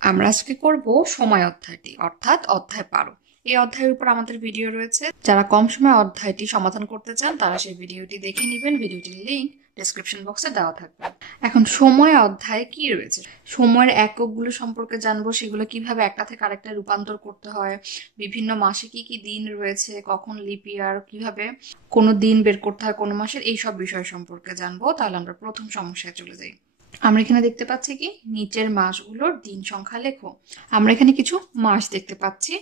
আমরা আজকে করব সময় অধ্যায়টি অর্থাৎ অধ্যায় 12। এই অধ্যায়ের উপর আমাদের ভিডিও রয়েছে। যারা কম সময় অধ্যায়টি সমাধান করতে চান তারা সেই ভিডিওটি দেখে নেবেন। ভিডিওটির লিংক ডেসক্রিপশন বক্সে দেওয়া থাকবে। এখন সময় অধ্যায়ে কি রয়েছে, সময়ের এককগুলো সম্পর্কে জানবো, সেগুলো কিভাবে একটা থেকে আরেকটা রূপান্তর করতে হয়, বিভিন্ন মাসে কি কি দিন রয়েছে, কখন লিপ ইয়ার, কিভাবে কোনো দিন বের করতে হয় কোনো মাসের, এই সব বিষয় সম্পর্কে জানবো। তাহলে আমরা প্রথম সমস্যায় চলে যাই। আমরা এখানে দেখতে পাচ্ছি কি নিচের মাসগুলোর দিন সংখ্যা লেখো। আমরা এখানে কিছু মাস দেখতে পাচ্ছি,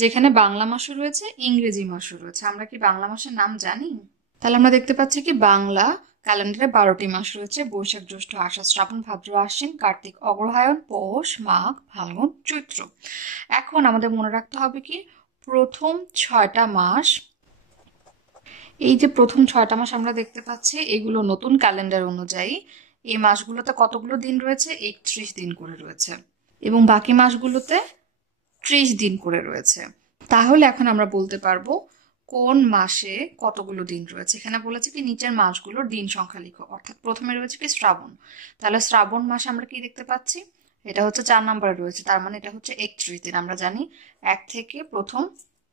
যেখানে বাংলা মাসও রয়েছে, ইংরেজি মাসও রয়েছে। আমরা কি বাংলা মাসের নাম জানি? তাহলে আমরা দেখতে পাচ্ছি কি বাংলা ক্যালেন্ডারে 12টি মাস রয়েছে: বৈশাখ, জ্যৈষ্ঠ, আষাঢ়, শ্রাবণ, ভাদ্র, আশ্বিন, কার্তিক, অগ্রহায়ণ, পৌষ, মাঘ, ফাল্গুন, চৈত্র। এখন আমাদের মনে রাখতে হবে কি প্রথম 6টা মাস, এই যে প্রথম 6টা মাস আমরা দেখতে পাচ্ছি, এগুলো নতুন ক্যালেন্ডার অনুযায়ী এই মাসগুলোতে কতগুলো দিন রয়েছে? 31 দিন করে রয়েছে, এবং বাকি মাসগুলোতে 30 দিন করে রয়েছে। তাহলে এখন আমরা বলতে পারবো কোন মাসে কতগুলো দিন রয়েছে। এখানে বলেছে কি নিচের মাসগুলোর দিন সংখ্যা লিখো, অর্থাৎ প্রথমে রয়েছে কি শ্রাবণ। তাহলে শ্রাবণ মাসে আমরা কি দেখতে পাচ্ছি? এটা হচ্ছে 4 নম্বরে রয়েছে, তার মানে এটা হচ্ছে 31 দিন। আমরা জানি 1 থেকে প্রথম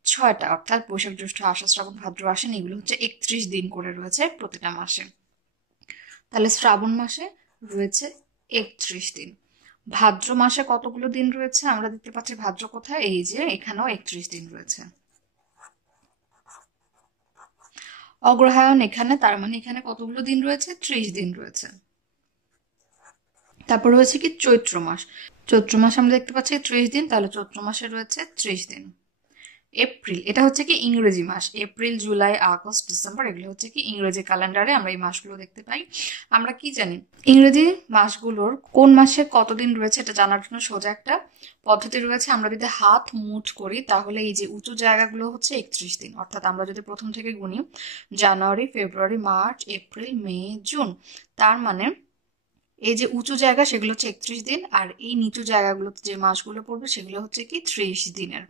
6টা, অর্থাৎ বৈশাখ, জ্যৈষ্ঠ, আষাঢ়, শ্রাবণ, ভাদ্র, আশ্বিন, এগুলো হচ্ছে 31 দিন করে রয়েছে প্রতিটা মাসে। তাহলে শ্রাবণ মাসে রয়েছে 31 দিন। ভাদ্র মাসে কতগুলো দিন রয়েছে আমরা দেখতে পাচ্ছি? ভাদ্র কোথায়? এই যে এখানেও 31 দিন রয়েছে। অগ্রহায়ণ এখানে, তার মানে এখানে কতগুলো দিন রয়েছে? 30 দিন রয়েছে। তারপর রয়েছে কি চৈত্র মাস। চৈত্র মাসে আমরা দেখতে পাচ্ছি 30 দিন, তাহলে চৈত্র মাসে রয়েছে 30 দিন। এপ্রিল, এটা হচ্ছে কি ইংরেজি মাস। এপ্রিল, জুলাই, আগস্ট, ডিসেম্বর, এগুলো হচ্ছে কি ইংরেজি ক্যালেন্ডারে আমরা এই মাসগুলো দেখতে পাই। আমরা কি জানি ইংরেজি মাসগুলোর কোন মাসে কতদিন রয়েছে এটা জানার জন্য সোজা একটা পদ্ধতি রয়েছে। আমরা যদি হাত মুঠ করি তাহলে এই যে উঁচু জায়গাগুলো হচ্ছে 31 দিন, অর্থাৎ আমরা যদি প্রথম থেকে গুনি জানুয়ারি, ফেব্রুয়ারি, মার্চ, এপ্রিল, মে, জুন, তার মানে এই যে উঁচু জায়গা সেগুলো হচ্ছে 31 দিন, আর এই নিচু জায়গাগুলোতে যে মাসগুলো পড়বে সেগুলো হচ্ছে কি 30 দিনের।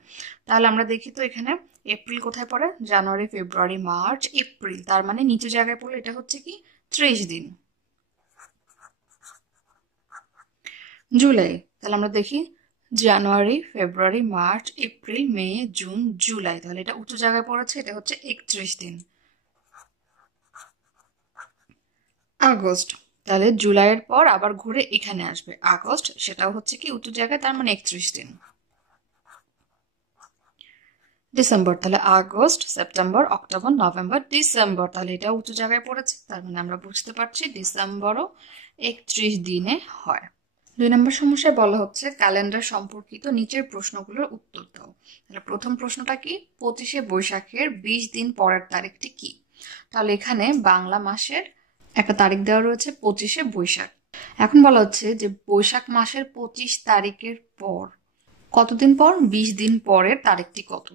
তাহলে আমরা দেখি তো এখানে এপ্রিল কোথায় পড়ে? জানুয়ারি, ফেব্রুয়ারি, মার্চ, এপ্রিল, তার মানে নিচু জায়গায় পড়লে এটা হচ্ছে কি 30 দিন। জুলাই, তাহলে আমরা দেখি জানুয়ারি, ফেব্রুয়ারি, মার্চ, এপ্রিল, মে, জুন, জুলাই, তাহলে এটা উঁচু জায়গায় পড়েছে, এটা হচ্ছে 31 দিন। আগস্ট, তাহলে জুলাইয়ের পর আবার ঘুরে এখানে আসবে আগস্ট, সেটাও হচ্ছে কি উঁচু জায়গায়, তার মানে 31 দিন। ডিসেম্বর, তাহলে August, September, October, November, December, তাহলে এটা উঁচু জায়গায় পড়েছে, তার মানে আমরা বুঝতে পারছি ডিসেম্বরও 31 দিনে হয়। 2 নম্বর সমস্যায় বলা হচ্ছে ক্যালেন্ডার সম্পর্কিত নিচের প্রশ্নগুলোর উত্তর দাও। তাহলে প্রথম প্রশ্নটা কি? 25শে বৈশাখের 20 দিন পরের তারিখটি কি? তাহলে এখানে বাংলা মাসের একটা তারিখ দেওয়া রয়েছে 25শে বৈশাখ। এখন বলা হচ্ছে যে বৈশাখ মাসের 25 তারিখের পর কতদিন পর? 20 দিন পরের তারিখটি কত?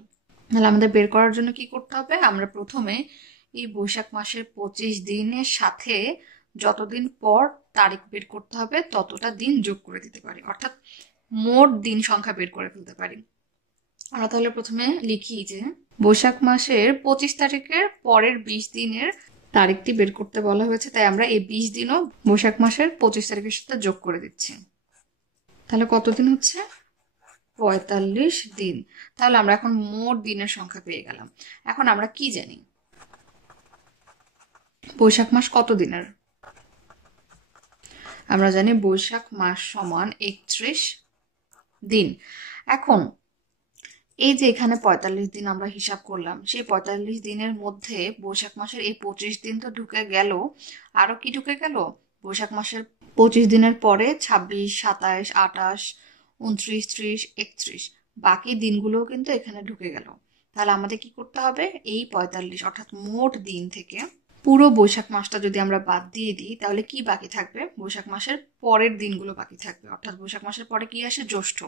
তাহলে আমাদের বের করার জন্য কি করতে হবে? আমরা প্রথমে এই বৈশাখ মাসের 25 দিনের সাথে যতদিন পর তারিখ বের করতে হবে ততটা দিন যোগ করে দিতে পারি, অর্থাৎ মোট দিন সংখ্যা বের করে ফেলতে পারি। আমরা তাহলে প্রথমে লিখি যে বৈশাখ মাসের 25 তারিখের পরের 20 দিনের তারিখটি বের করতে বলা হয়েছে, তাই আমরা এই 20 দিনও বৈশাখ মাসের 25 তারিখের সাথে যোগ করে দিচ্ছি। তাহলে কতদিন হচ্ছে? 45 দিন। তাহলে আমরা এখন মোট দিনের সংখ্যা পেয়ে গেলাম। এখন আমরা কি জানি বৈশাখ মাস কত দিনের? আমরা জানি বৈশাখ মাস সমান 31 দিন। এখন এই যে এখানে 45 দিন আমরা হিসাব করলাম, সেই 45 দিনের মধ্যে বৈশাখ মাসের এই 25 দিন তো ঢুকে গেল, আরো কি ঢুকে গেল? বৈশাখ মাসের 25 দিনের পরে 26, 27, 28, 29, 30, 31, বাকি দিনগুলোও কিন্তু এখানে ঢুকে গেল। তাহলে আমাদের কি করতে হবে? এই 45 অর্থাৎ মোট দিন থেকে পুরো বৈশাখ মাসটা যদি আমরা বাদ দিয়ে দিই তাহলে কি বাকি থাকবে? বৈশাখ মাসের পরের দিনগুলো বাকি থাকবে, অর্থাৎ বৈশাখ মাসের পরে কি আসে? জ্যৈষ্ঠ।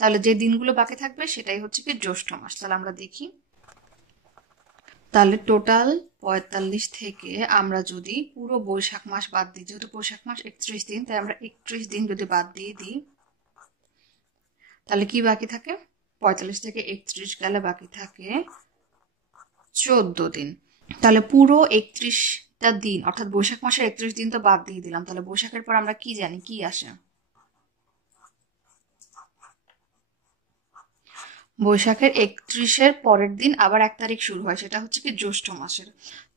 তাহলে যে দিনগুলো বাকি থাকবে সেটাই হচ্ছে কি জ্যৈষ্ঠ মাস। তাহলে আমরা দেখি, তাহলে টোটাল 45 থেকে আমরা যদি পুরো বৈশাখ মাস বাদ দিই, যেহেতু বৈশাখ মাস 31 দিন, তাই আমরা 31 দিন যদি বাদ দিয়ে দিই তাহলে কি বাকি থাকে? 45 থেকে 31 গেলে বাকি থাকে 14 দিন। তাহলে পুরো 31টা দিন, অর্থাৎ বৈশাখ মাসের 31 দিন তো বাদ দিয়ে দিলাম, তাহলে বৈশাখের পর আমরা কি জানি কি আসে? বৈশাখের 31-এর পরের দিন আবার 1 তারিখ শুরু হয়, সেটা হচ্ছে কি জ্যৈষ্ঠ মাসের।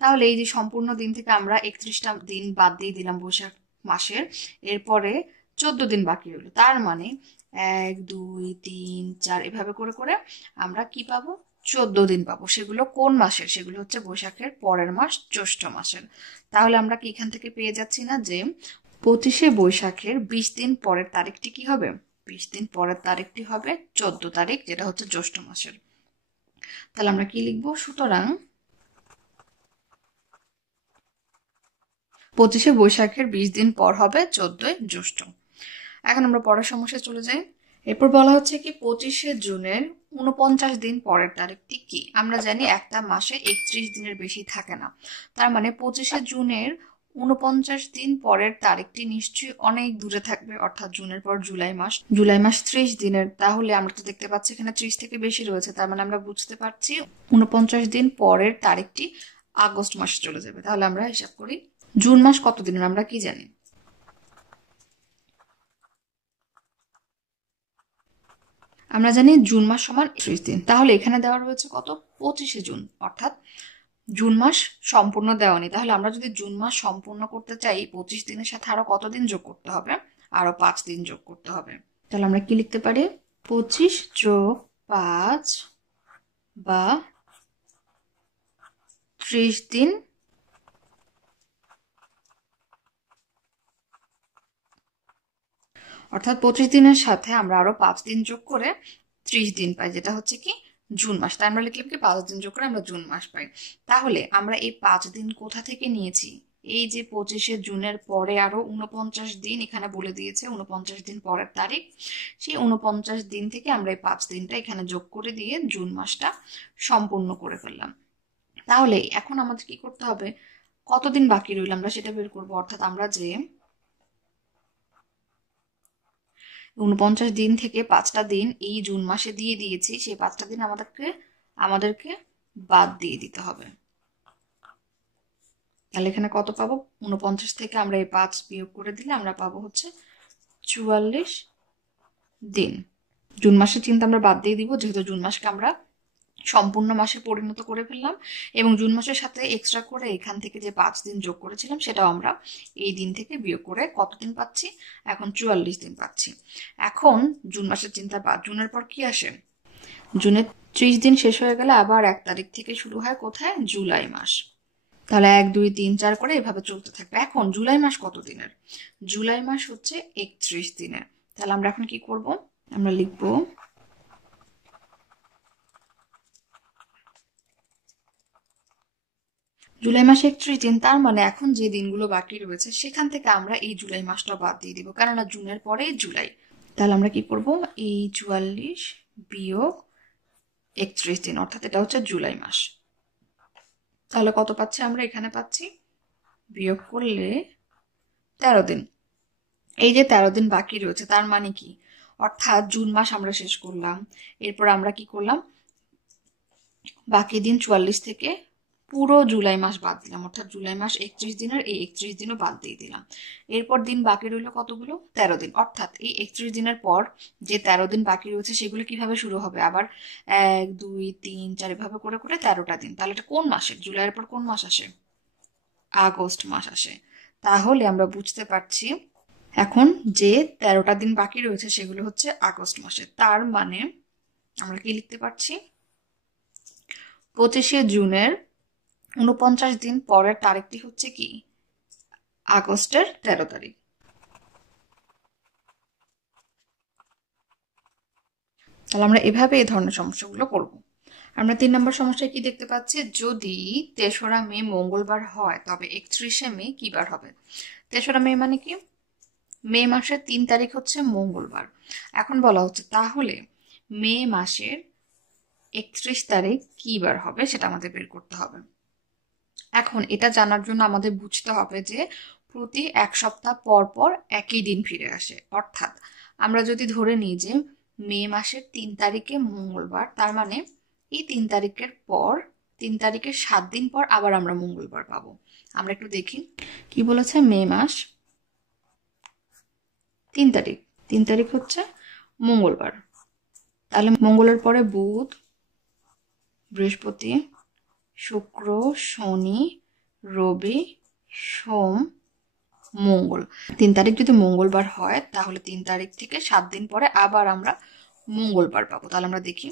তাহলে এই যে সম্পূর্ণ দিন থেকে আমরা 31টা দিন বাদ দিয়ে দিলাম বৈশাখ মাসের, এরপরে 14 দিন বাকি রইল। তার মানে 1 2 3 4 এভাবে করে করে আমরা কি পাবো, 14 দিন পাবো। সেগুলো কোন মাসের? সেগুলো হচ্ছে বৈশাখের পরের মাস জ্যৈষ্ঠ মাসের। তাহলে আমরা কি এখান থেকে পেয়ে যাচ্ছি না যে 25শে বৈশাখের 20 দিন পরের তারিখটি কি হবে? 20 দিন পরের তারিখটি হবে 14 তারিখ, যেটা হচ্ছে জ্যৈষ্ঠ মাসের। তাহলে আমরা কি লিখবো? সুতরাং 25শে বৈশাখের 20 দিন পর হবে 14ই জ্যৈষ্ঠ। এখন আমরা পরের সমস্যায় চলে যাই। এরপর বলা হচ্ছে কি 25শে জুনের 49 দিন পরের তারিখটি কি? আমরা জানি একটা মাসে 31 দিনের বেশি থাকে না। তার মানে 25শে জুনের 49 দিন পরের তারিখটি নিশ্চয়ই অনেক দূরে থাকবে, অর্থাৎ জুনের পর জুলাই মাস। জুলাই মাস 30 দিনের, তাহলে আমরা তো দেখতে পাচ্ছি এখানে 30 থেকে বেশি রয়েছে। তার মানে আমরা বুঝতে পারছি 49 দিন পরের তারিখটি আগস্ট মাসে চলে যাবে। তাহলে আমরা হিসাব করি, জুন মাস কত দিনের আমরা কি জানি? আমরা জানি জুন মাস সমান 31 দিন। তাহলে এখানে দেওয়া রয়েছে কত? 25শে জুন, অর্থাৎ জুন মাস সম্পূর্ণ দেওয়া নেই। তাহলে আমরা যদি জুন মাস সম্পূর্ণ করতে চাই, 25 দিনের সাথে আরো কত দিন যোগ করতে হবে? আরো 5 দিন যোগ করতে হবে। তাহলে আমরা কি লিখতে পারি? 25 যোগ 5 বা 30 দিন, অর্থাৎ 25 দিনের সাথে আমরা আরো 5 দিন যোগ করে 30 দিন পাই, যেটা হচ্ছে কি জুন মাস। তাই আমরা লিখলাম কি 5 দিন যোগ করে আমরা জুন মাস পাই। তাহলে আমরা এই 5 দিন কোথা থেকে নিয়েছি? এই যে 25শে জুনের পরে আরো 49 দিন এখানে বলে দিয়েছে, 49 দিন পরের তারিখ, সেই 49 দিন থেকে আমরা এই 5 দিনটা এখানে যোগ করে দিয়ে জুন মাসটা সম্পূর্ণ করে ফেললাম। তাহলে এখন আমাদের কি করতে হবে? কতদিন বাকি রইল আমরা সেটা বের করবো। অর্থাৎ আমরা যে 49 দিন থেকে 5টা দিন এই জুন মাসে দিয়ে দিয়েছি, সেই 5টা দিন আমাদেরকে বাদ দিয়ে দিতে হবে। তাহলে এখানে কত পাবো? 49 থেকে আমরা এই 5 বিয়োগ করে দিলে আমরা পাবো হচ্ছে 44 দিন। জুন মাসের চিন্তা আমরা বাদ দিয়ে দিব, যেহেতু জুন মাসকে আমরা সম্পূর্ণ মাসে পরিণত করে ফেললাম, এবং জুন মাসের সাথে এক্সট্রা করে এখান থেকে যে 5 দিন যোগ করেছিলাম সেটাও আমরা এই দিন থেকে বিয়োগ করে কত দিন পাচ্ছি? এখন 44 দিন পাচ্ছি। এখন জুন মাসের চিন্তা বাদ। জুনের পর কি আসে? জুনের 30 দিন শেষ হয়ে গেলে আবার 1 তারিখ থেকে শুরু হয় কোথায়? জুলাই মাস। তাহলে 1 2 3 4 করে এভাবে চলতে থাকবে। এখন জুলাই মাস কত দিনের? জুলাই মাস হচ্ছে 31 দিনের। তাহলে আমরা এখন কি করব? আমরা লিখবো জুলাই মাসে 31 দিন। তার মানে এখন যে দিনগুলো বাকি রয়েছে সেখান থেকে আমরা এই জুলাই মাসটা বাদ দিয়ে দিব, কেননা জুনের পরে জুলাই। তাহলে আমরা কি করব? এই 44 বিয়োগ 31 দিন, অর্থাৎ এটা হচ্ছে জুলাই মাস। তাহলে কত পাচ্ছি আমরা? এখানে পাচ্ছি বিয়োগ করলে 13 দিন। এই যে 13 দিন বাকি রয়েছে, তার মানে কি? অর্থাৎ জুন মাস আমরা শেষ করলাম, এরপর আমরা কি করলাম? বাকি দিন 44 থেকে পুরো জুলাই মাস বাদ দিলাম, অর্থাৎ জুলাই মাস 31 দিনের এই 31 দিনও বাদ দিয়ে দিলাম। এরপর দিন বাকি রইল কতগুলো? 13 দিন। অর্থাৎ এই 31 দিনের পর যে 13 দিন বাকি রয়েছে সেগুলো কিভাবে শুরু হবে? আবার 1 2 3 4 এভাবে করে করে 13টা দিন। তাহলে এটা কোন মাসের? জুলাইয়ের পর কোন মাস আসে? আগস্ট মাস আসে। তাহলে আমরা বুঝতে পারছি এখন যে 13টা দিন বাকি রয়েছে সেগুলো হচ্ছে আগস্ট মাসে। তার মানে আমরা কি লিখতে পারছি? 25শে জুনের 49 দিন পরের তারিখটি হচ্ছে কি? আগস্টের 13 তারিখ। তাহলে আমরা এভাবে এই ধরনের সমস্যাগুলো করব। আমরা 3 নম্বর সমস্যায় কি দেখতে পাচ্ছি? যদি 3রা মে মঙ্গলবার হয় তবে 31শে মে কি বার হবে? 3রা মে মানে কি? মে মাসের 3 তারিখ হচ্ছে মঙ্গলবার। এখন বলা হচ্ছে তাহলে মে মাসের 31 তারিখ কি বার হবে সেটা আমাদের বের করতে হবে। এখন এটা জানার জন্য আমাদের বুঝতে হবে যে প্রতি 1 সপ্তাহ পর পর একই দিন ফিরে আসে। অর্থাৎ আমরা যদি ধরে নিই যে মে মাসের 3 তারিখে মঙ্গলবার, তার মানে এই 3 তারিখের পর 3 তারিখের 7 দিন পর আবার আমরা মঙ্গলবার পাবো। আমরা একটু দেখি কি বলেছে। মে মাস 3 তারিখ, 3 তারিখ হচ্ছে মঙ্গলবার। তাহলে মঙ্গলের পরে বুধ, বৃহস্পতি, শুক্র, শনি, রবি, সোম, মঙ্গল। 3 তারিখ যদি মঙ্গলবার হয় তাহলে 3 তারিখ থেকে 7 দিন পরে আবার আমরা মঙ্গলবার পাবো। তাহলে আমরা দেখি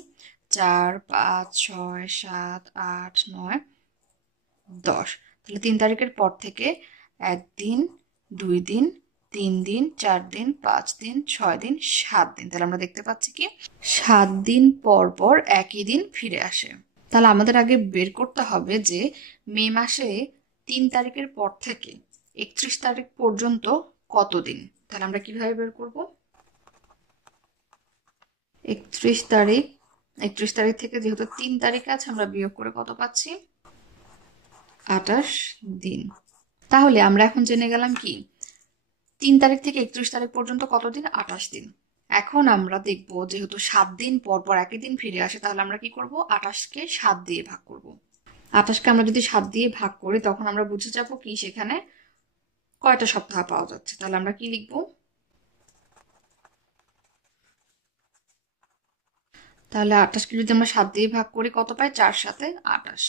4, 5, 6, 7, 8, 9, 10। তাহলে 3 তারিখের পর থেকে 1 দিন, 2 দিন, 3 দিন, 4 দিন, 5 দিন, 6 দিন, 7 দিন। তাহলে আমরা দেখতে পাচ্ছি কি 7 দিন পর পর একই দিন ফিরে আসে। তাহলে আমাদের আগে বের করতে হবে যে মে মাসে 3 তারিখের পর থেকে 31 তারিখ পর্যন্ত কত দিন। তাহলে আমরা কিভাবে বের করব? 31 তারিখ থেকে যেহেতু 3 তারিখ আছে আমরা বিয়োগ করে কত পাচ্ছি? 28 দিন। তাহলে আমরা এখন জেনে গেলাম কি 3 তারিখ থেকে 31 তারিখ পর্যন্ত কত দিন? 28 দিন। এখন আমরা দেখব যেহেতু 7 দিন পর পর একই দিন ফিরে আসে তাহলে আমরা কি করব? 28কে 7 দিয়ে ভাগ করব। 28কে আমরা যদি 7 দিয়ে ভাগ করি তখন আমরা বুঝে যাব কি সেখানে কয়টা সপ্তাহ পাওয়া যাচ্ছে। তাহলে আমরা কি লিখব? তাহলে 28কে যদি আমরা 7 দিয়ে ভাগ করি কত পাই? 4 7 28।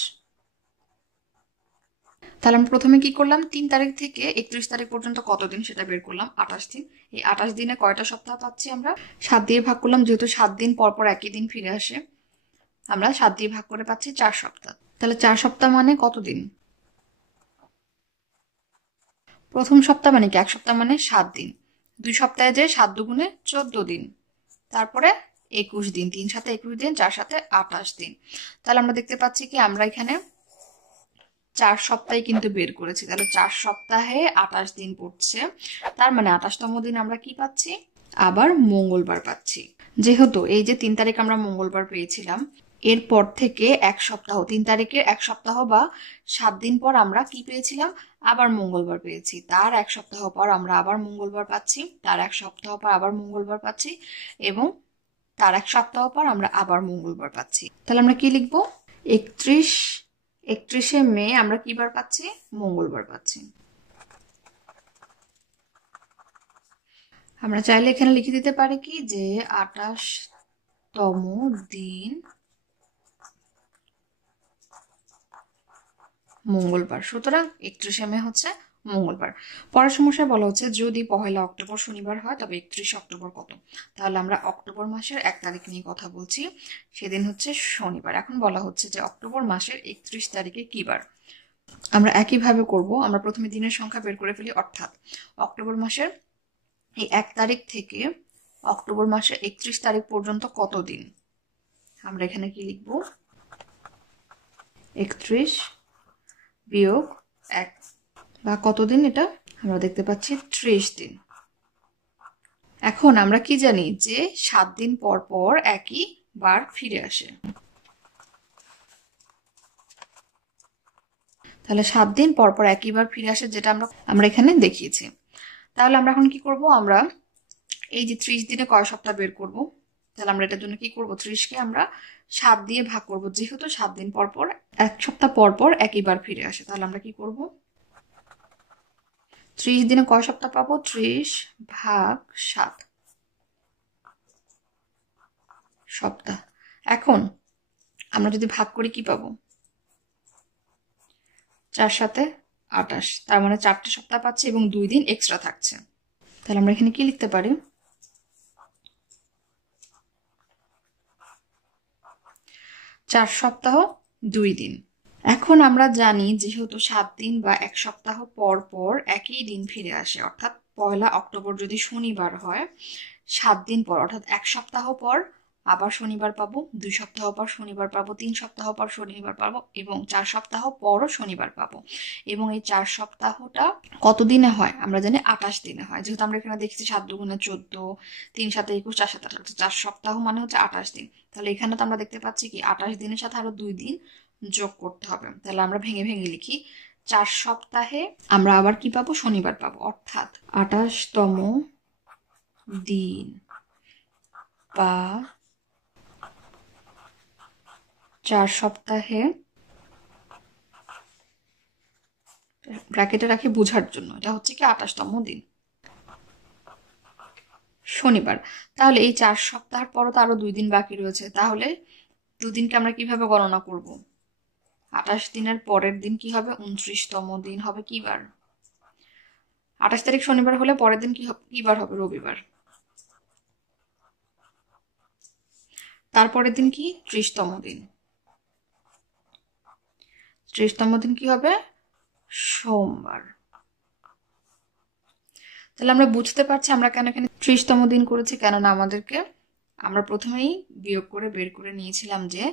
তাহলে আমরা প্রথমে কি করলাম? 3 তারিখ থেকে 31 তারিখ পর্যন্ত কতদিন সেটা বের করলাম, 28 দিন। এই 28 দিনে কয়টা সপ্তাহ পাচ্ছি আমরা? 7 দিয়ে ভাগ করলাম, যেহেতু 7 দিন পর পর একই দিন ফিরে আসে আমরা 7 দিয়ে ভাগ করে পাচ্ছি 4 সপ্তাহ। তাহলে 4 সপ্তাহ মানে কতদিন? প্রথম সপ্তাহ মানে কি 1 সপ্তাহ মানে 7 দিন। 2 সপ্তাহে যে 7 দুগুণে 14 দিন, তারপরে 21 দিন, 3 সাথে 21 দিন, 4 সাথে 28 দিন। তাহলে আমরা দেখতে পাচ্ছি কি আমরা এখানে 4 সপ্তাহে কিন্তু বের করেছি। তাহলে 4 সপ্তাহে 28 দিন পড়ছে, তার মানে 28তম দিন আমরা কি পাচ্ছি? আবার মঙ্গলবার পাচ্ছি। যেহেতু এই যে 3 তারিখ আমরা মঙ্গলবার পেয়েছিলাম, এরপর থেকে 1 সপ্তাহ, 3 তারিখের 1 সপ্তাহ বা 7 দিন পর আমরা কি পেয়েছিলাম? আবার মঙ্গলবার পেয়েছি। তার 1 সপ্তাহ পর আমরা আবার মঙ্গলবার পাচ্ছি, তার 1 সপ্তাহ পর আবার মঙ্গলবার পাচ্ছি, এবং তার 1 সপ্তাহ পর আমরা আবার মঙ্গলবার পাচ্ছি। তাহলে আমরা কি লিখবো? 31শে মে আমরা কি বার পাচ্ছি? মঙ্গলবার পাচ্ছি। আমরা চাইলে এখানে লিখে দিতে পারি কি যে 28তম দিন মঙ্গলবার। সুতরাং 31শে মে হচ্ছে মঙ্গলবার। পরের সমস্যায় বলা হচ্ছে যদি 1 অক্টোবর শনিবার হয় তবে 31 অক্টোবর কত? তাহলে আমরা অক্টোবর মাসের 1 তারিখ নিয়ে কথা বলছি, সেদিন হচ্ছে শনিবার। এখন বলা হচ্ছে যে অক্টোবর মাসের 31 তারিখে কি বার? আমরা একইভাবে করব, আমরা প্রথমে দিনের সংখ্যা বের করে ফেলি, অর্থাৎ অক্টোবর মাসের এই 1 তারিখ থেকে অক্টোবর মাসের 31 তারিখ পর্যন্ত কত দিন? আমরা এখানে কি লিখব? 31 বিয়োগ 1 বা কতদিন এটা? আমরা দেখতে পাচ্ছি 30 দিন। এখন আমরা কি জানি যে 7 দিন পর পর একই বার ফিরে আসে। তাহলে 7 দিন পর পর একই বার ফিরে আসে, যেটা আমরা এখানে দেখিয়েছি। তাহলে আমরা এখন কি করব? আমরা এই যে 30 দিনে কয় সপ্তাহ বের করব। তাহলে আমরা এটার জন্য কি করব? 30কে আমরা 7 দিয়ে ভাগ করব, যেহেতু 7 দিন পর পর 1 সপ্তাহ পর পর একইবার ফিরে আসে। তাহলে আমরা কি করব? 30 দিনে কয় সপ্তাহ পাবো? 30 ভাগ 7 সপ্তাহ। এখন আমরা যদি ভাগ করি কি পাবো? 4 সাথে 28, তার মানে 4টে সপ্তাহ পাচ্ছি এবং 2 দিন এক্সট্রা থাকছে। তাহলে আমরা এখানে কি লিখতে পারি? 4 সপ্তাহ 2 দিন। এখন আমরা জানি যেহেতু 7 দিন বা 1 সপ্তাহ পর পর একই দিন ফিরে আসে, অর্থাৎ 1 অক্টোবর যদি শনিবার হয় 7 দিন পর, অর্থাৎ 1 সপ্তাহ পর আবার শনিবার পাবো, 2 সপ্তাহ পর শনিবার পাবো, 3 সপ্তাহ পর শনিবার পাবো, এবং 4 সপ্তাহ পরও শনিবার পাবো। এবং এই 4 সপ্তাহটা কত দিনে হয়? আমরা জানি 28 দিনে হয়। যেহেতু আমরা এখানে দেখছি 7 দুগুণে 14, 3 সাথে 21, 4 সাথে 28, 4 সপ্তাহ মানে হচ্ছে 28 দিন। তাহলে এখানে তো আমরা দেখতে পাচ্ছি কি 28 দিনের সাথে আরো 2 দিন যোগ করতে হবে। তাহলে আমরা ভেঙে ভেঙে লিখি, 4 সপ্তাহে আমরা আবার কি পাবো? শনিবার পাবো, অর্থাৎ 28তম দিন বা 4 সপ্তাহে, ব্র্যাকেটে রাখি বোঝার জন্য, এটা হচ্ছে কি 28তম দিন। শনিবার। তাহলে এই 4 সপ্তাহের পরও তো আরো 2 দিন বাকি রয়েছে, তাহলে 2 দিনকে আমরা কিভাবে গণনা করব? 28 দিনের পরের দিন কি হবে? 29তম দিন হবে কি বার? 28 তারিখ শনিবার হলে পরের দিন কি বার হবে? রবিবার। তারপরের দিন কি? 30তম দিন। 30তম দিন কি হবে? সোমবার। তাহলে আমরা বুঝতে পারছি আমরা কেন এখানে 30তম দিন করেছি, কেননা আমরা প্রথমেই বিয়োগ করে বের করে নিয়েছিলাম যে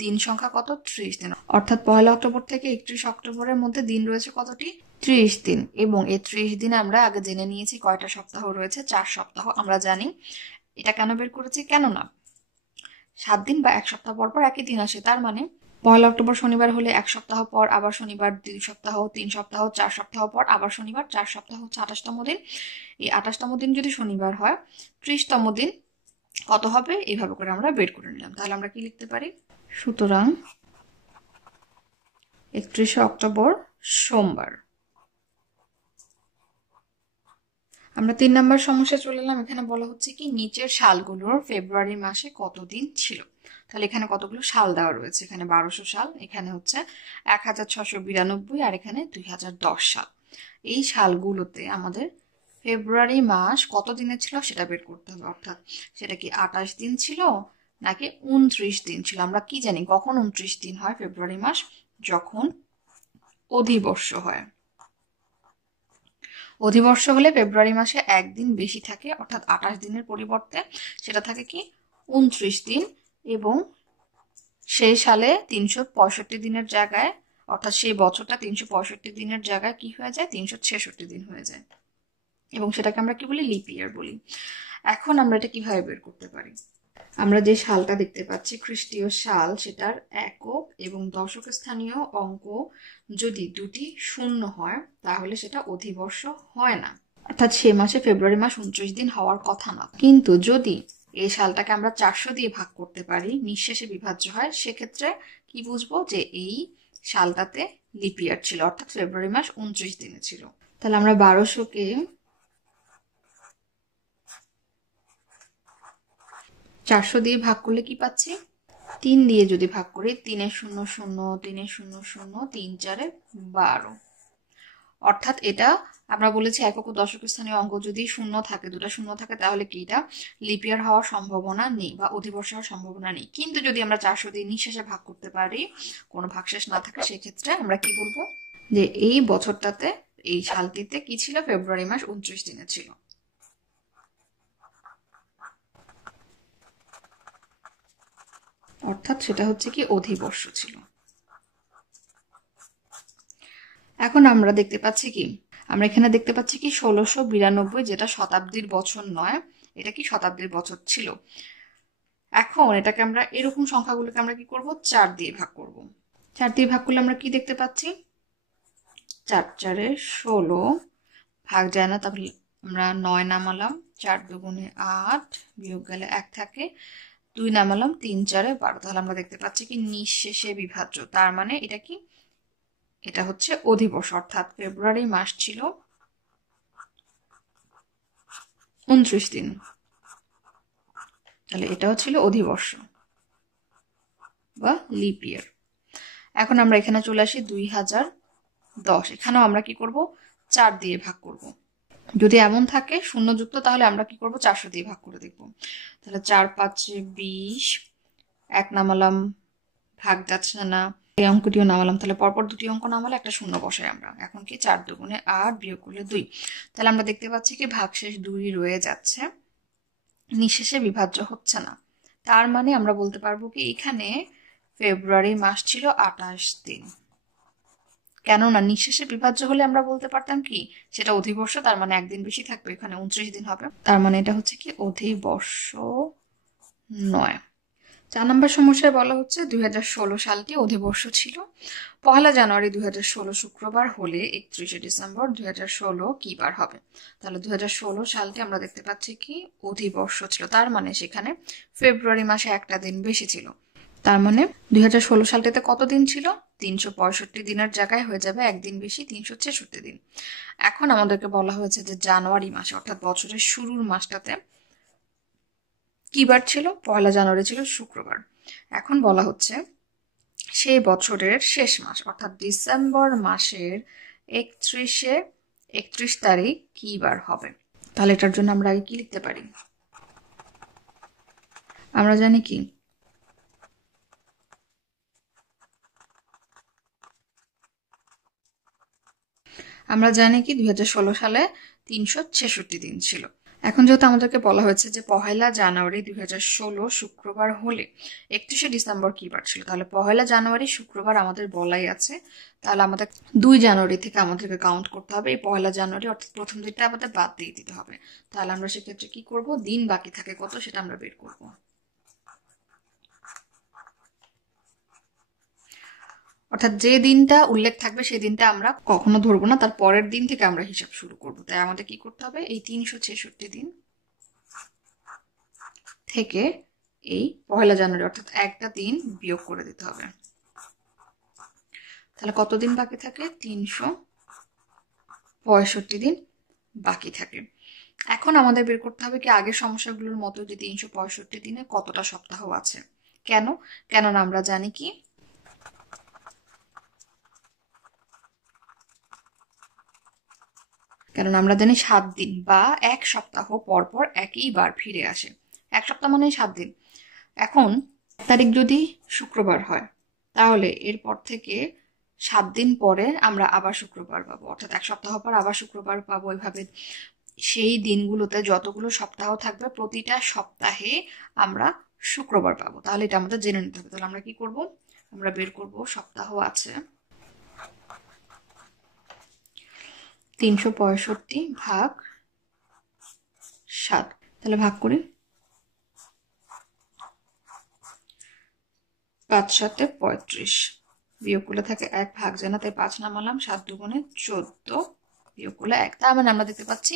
দিন সংখ্যা কত? 30 দিন। অর্থাৎ 1 অক্টোবর থেকে 31 অক্টোবরের মধ্যে দিন রয়েছে কতটি? 30 দিন। এবং এই 30 দিনে আমরা আগে জেনে নিয়েছি কয়টা সপ্তাহ রয়েছে? 4 সপ্তাহ আমরা জানি। এটা কেন বের করেছি? কেননা 7 দিন বা 1 সপ্তাহ পর পর একই দিন আসে, তার মানে 1 অক্টোবর শনিবার হলে 1 সপ্তাহ পর আবার শনিবার, 2 সপ্তাহ, 3 সপ্তাহ, 4 সপ্তাহ পর আবার শনিবার, 4 সপ্তাহ হচ্ছে 28তম দিন। এই 28তম দিন যদি শনিবার হয়, 30তম দিন কত হবে? এইভাবে করে আমরা বের করে নিলাম। তাহলে আমরা কি লিখতে পারি? সুতরাং 31 অক্টোবর সোমবার। আমরা 3 নম্বর সমস্যায় চলে এলাম। এখানে বলা হচ্ছে কি নিচের সালগুলোর ফেব্রুয়ারি মাসে কত দিন ছিল। তাহলে এখানে কতগুলো সাল দেওয়া রয়েছে, এখানে 1200 সাল, এখানে হচ্ছে 1692, আর এখানে 2010 সাল। এই সালগুলোতে আমাদের ফেব্রুয়ারি মাস কত দিনে ছিল সেটা বের করতে হবে। অর্থাৎ সেটা কি 28 দিন ছিল নাকি 29 দিন ছিল? আমরা কি জানি কখন 29 দিন হয় ফেব্রুয়ারি মাস? যখন অধিবর্ষ হয়। অধিবর্ষ হলে ফেব্রুয়ারি মাসে একদিন বেশি থাকে, অর্থাৎ 28 দিনের পরিবর্তে সেটা থাকে কি 29 দিন। এবং সেই সালে 365 দিনের জায়গায়, অর্থাৎ সেই বছরটা 365 দিনের জায়গায় কি হয়ে যায়? 366 দিন হয়ে যায়। এবং সেটাকে আমরা কি বলি? লিপ ইয়ার বলি। এখন আমরা এটা কিভাবে বের করতে পারি? আমরা যে সালটা দেখতে পাচ্ছি খ্রিস্টীয় সাল, সেটার একক এবং দশক স্থানীয় অঙ্ক যদি দুটি শূন্য হয় তাহলে সেটা অধিবর্ষ হয় না, অর্থাৎ সে মাসে ফেব্রুয়ারি মাস 29 দিন হওয়ার কথা না। কিন্তু যদি এই সালটাকে আমরা 400 দিয়ে ভাগ করতে পারি, নিঃশেষে বিভাজ্য হয়, সেক্ষেত্রে কি বুঝবো? যে এই সালটাতে লিপ ইয়ার ছিল, অর্থাৎ ফেব্রুয়ারি মাস 29 দিনে ছিল। তাহলে আমরা 1200কে 400 দিয়ে ভাগ করলে কি পাচ্ছি? 3 দিয়ে যদি ভাগ করি, 3 শূন্য শূন্য, 3 শূন্য শূন্য, 3 4 12। অর্থাৎ এটা আমরা বলেছি একক ও দশক স্থানীয় অঙ্ক যদি শূন্য থাকে, দুটো শূন্য থাকে, তাহলে কি এটা লিপ ইয়ার হওয়ার সম্ভাবনা নেই বা অধিবর্ষ হওয়ার সম্ভাবনা নেই। কিন্তু যদি আমরা 400 দিয়ে নিঃশেষে ভাগ করতে পারি, কোনো ভাগশেষ না থাকে, সেক্ষেত্রে আমরা কি বলবো? যে এই বছরটাতে, এই সালটিতে কি ছিল? ফেব্রুয়ারি মাস 29 দিনে ছিল। অর্থাৎ সেটা হচ্ছে কি অধিবর্ষ ছিল। এখন আমরা দেখতে পাচ্ছি কি, আমরা এখানে দেখতে পাচ্ছি কি 1692, যেটা শতাব্দীর বছর নয়, এটা কি শতাব্দীর বছর ছিল। এখন এটাকে আমরা এরকম সংখ্যাগুলোকে আমরা কি করব? 4 দিয়ে ভাগ করব। 4 দিয়ে ভাগ করলে আমরা কি দেখতে পাচ্ছি? 4 4 16, ভাগ যায় না, তাহলে আমরা 9 নামালাম, 4 দুগুণে 8, বিয়োগ গেলে 1 থাকে, 2 নামালাম, 3 4 12। তাহলে আমরা দেখতে পাচ্ছি কি নিঃশেষে বিভাজ্য, তার মানে এটা কি? এটা হচ্ছে অধিবর্ষ, অর্থাৎ ফেব্রুয়ারি মাস ছিল 29 দিন। তাহলে এটাও ছিল অধিবর্ষ বা লিপ ইয়ার। এখন আমরা এখানে চলে আসি 2010। এখানেও আমরা কি করব? 4 দিয়ে ভাগ করব। যদি এমন থাকে শূন্যযুক্ত, তাহলে আমরা কি করব? 400 দিয়ে ভাগ করে দেখব। তাহলে 4 5 20, 1 নামালাম, ভাগ যাচ্ছে না, এই অঙ্কটিও নামালাম, তাহলে পরপর দুটি অঙ্ক নামালে একটা শূন্য বসাই আমরা। এখন কি 4 দুগুণে 8, বিয়োগ করলে 2। তাহলে আমরা দেখতে পাচ্ছি কি ভাগশেষ 2 রয়ে যাচ্ছে, নিঃশেষে বিভাজ্য হচ্ছে না। তার মানে আমরা বলতে পারবো কি এখানে ফেব্রুয়ারি মাস ছিল 28 দিন। কেননা নিঃশেষে বিভাজ্য হলে আমরা বলতে পারতাম কি সেটা অধিবর্ষ, তার মানে একদিন বেশি থাকবে, এখানে 29 দিন হবে, তার মানে এটা হচ্ছে কি অধিবর্ষ নয়। 4 নম্বর সমস্যায় বলা হচ্ছে 2016 সালটি অধিবর্ষ ছিল। 1 জানুয়ারি 2016 শুক্রবার হলে 31 ডিসেম্বর 2016 কি বার হবে? তাহলে 2016 সালটি আমরা দেখতে পাচ্ছি কি অধিবর্ষ ছিল, তার মানে সেখানে ফেব্রুয়ারি মাসে একটা দিন বেশি ছিল। তার মানে 2016 সালটিতে কত দিন ছিল? 365 দিনের জায়গায় হয়ে যাবে একদিন বেশি, 366 দিন। এখন আমাদেরকে বলা হয়েছে যে জানুয়ারি মাসে, অর্থাৎ বছরের শুরুর মাসটাতে কি বার ছিল? 1 জানুয়ারি ছিল শুক্রবার। এখন বলা হচ্ছে সেই বছরের শেষ মাস অর্থাৎ ডিসেম্বর মাসের 31 তারিখ কি বার হবে? তাহলে এটার জন্য আমরা আগে কি লিখতে পারি? আমরা জানি কি আমরা জানি কি 2016 সালে 366 দিন ছিল। এখন যেহেতু আমাদেরকে বলা হয়েছে যে 1 জানুয়ারি 2016 শুক্রবার হলে 31 ডিসেম্বর কি বার ছিল, তাহলে 1 জানুয়ারি শুক্রবার আমাদের বলাই আছে। তাহলে আমাদের 2 জানুয়ারি থেকে আমাদেরকে কাউন্ট করতে হবে। এই 1 জানুয়ারি অর্থাৎ প্রথম দিনটা আমাদের বাদ দিয়ে দিতে হবে। তাহলে আমরা সেক্ষেত্রে কি করব? দিন বাকি থাকে কত সেটা আমরা বের করব। অর্থাৎ যে দিনটা উল্লেখ থাকবে সেই দিনটা আমরা কখনো ধরবো না, তার পরের দিন থেকে আমরা হিসাব শুরু করব। তাই আমাদের কি করতে হবে? এই 366 দিন থেকে এই 1 জানুয়ারি অর্থাৎ একটা দিন বিয়োগ করে দিতে হবে। তাহলে কত দিন বাকি থাকে? 365 দিন বাকি থাকে। এখন আমাদের বের করতে হবে কি আগের সমস্যাগুলোর মতো যে 365 দিনে কতটা সপ্তাহ আছে। কেন? কেননা আমরা জানি কি কারণ আমরা জানি 7 দিন বা 1 সপ্তাহ পর পর একই বার ফিরে আসে। 1 সপ্তাহ মানে 7 দিন। এখন 1 তারিখ যদি শুক্রবার হয় তাহলে এরপর থেকে 7 দিন পরে আমরা আবার শুক্রবার পাবো, অর্থাৎ 1 সপ্তাহ পর আবার শুক্রবার পাবো। এভাবে সেই দিনগুলোতে যতগুলো সপ্তাহ থাকবে প্রতিটা সপ্তাহে আমরা শুক্রবার পাবো। তাহলে এটা আমাদের জেনে নিতে হবে। তাহলে আমরা কি করব? আমরা বের করব সপ্তাহ আছে 365 ভাগ 7। তাহলে ভাগ করি, 5 7 35, বিয়োগ করলে থাকে 1, ভাগ জানা তাই 5 নামালাম, 7 2 14, বিয়োগ করলে 1। তার মানে আমরা দেখতে পাচ্ছি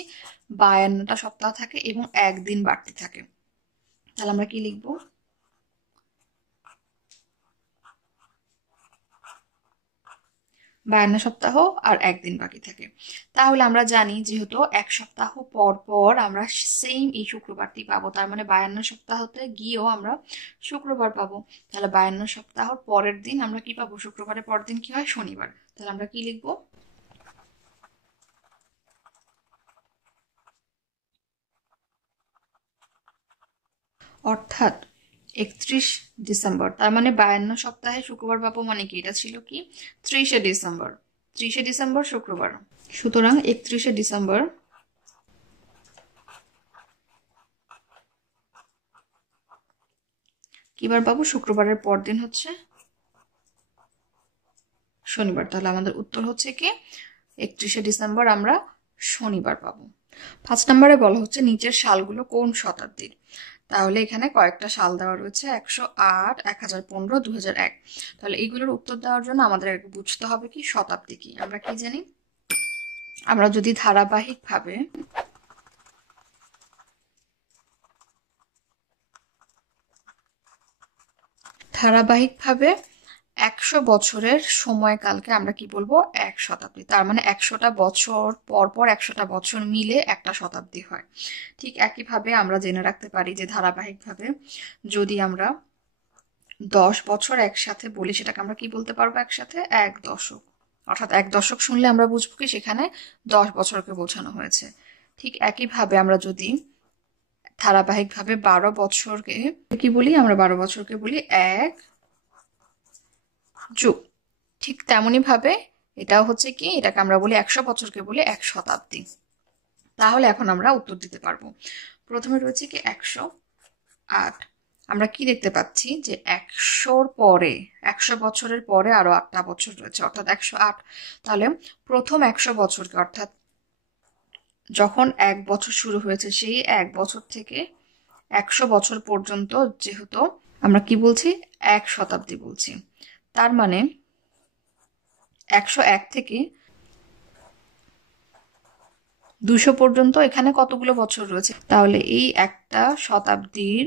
52টা সপ্তাহ থাকে এবং একদিন বাড়তি থাকে। তাহলে আমরা কি লিখবো? 52 সপ্তাহ আর একদিন বাকি থাকে। তাহলে আমরা জানি যেহেতু 1 সপ্তাহ পর পর আমরা সেম এই শুক্রবারটি পাবো, তার মানে 52 সপ্তাহতে গিয়েও আমরা শুক্রবার পাবো। তাহলে 52 সপ্তাহর পরের দিন আমরা কি পাবো? শুক্রবারের পরের দিন কি হয়? শনিবার। তাহলে আমরা কি লিখবো? অর্থাৎ 31 ডিসেম্বর, তার মানে 52 সপ্তাহে শুক্রবার পাবো, মানে কি এটা ছিল কি 30 ডিসেম্বর। 30 ডিসেম্বর শুক্রবার। সুতরাং 31 ডিসেম্বর কিবার পাবো? শুক্রবারের পর দিন হচ্ছে শনিবার। তাহলে আমাদের উত্তর হচ্ছে কি 31 ডিসেম্বর আমরা শনিবার পাবো। 5 নম্বরে বলা হচ্ছে নিচের সালগুলো কোন শতাব্দীর। তাহলে এখানে কয়েকটা সাল দেওয়া রয়েছে 108, 1015, 2001। তাহলে এইগুলোর উত্তর দেওয়ার জন্য আমাদের আগে বুঝতে হবে কি শতাব্দী কি। আমরা কি জানি? আমরা যদি ধারাবাহিকভাবে ধারাবাহিকভাবে 100 বছরের সময়কালকে আমরা কি বলবো? 1 শতাব্দী। তার মানে 100টা বছর পর পর 100টা বছর মিলে একটা শতাব্দী হয়। ঠিক একইভাবে আমরা জেনে রাখতে পারি যে ধারাবাহিকভাবে যদি আমরা 10 বছর একসাথে বলি সেটাকে আমরা কি বলতে পারবো একসাথে? 1 দশক। অর্থাৎ 1 দশক শুনলে আমরা বুঝবো কি সেখানে 10 বছরকে বোঝানো হয়েছে। ঠিক একইভাবে আমরা যদি ধারাবাহিকভাবে 12 বছরকে কি বলি? আমরা 12 বছরকে বলি 1 যুগ। ঠিক তেমনি ভাবে এটাও হচ্ছে কি এটাকে আমরা বলি 100 বছরকে বলি 1 শতাব্দী। তাহলে এখন আমরা উত্তর দিতে পারবো। প্রথমে রয়েছে কি 108। আমরা কি দেখতে পাচ্ছি যে 100-র পরে 100 বছরের পরে আরো 8টা বছর রয়েছে অর্থাৎ 108। তাহলে প্রথম 100 বছরকে অর্থাৎ যখন 1 বছর শুরু হয়েছে সেই 1 বছর থেকে 100 বছর পর্যন্ত যেহেতু আমরা কি বলছি? 1 শতাব্দী বলছি। তার মানে 101 থেকে 200 পর্যন্ত এখানে কতগুলো বছর রয়েছে? তাহলে এই একটা শতাব্দীর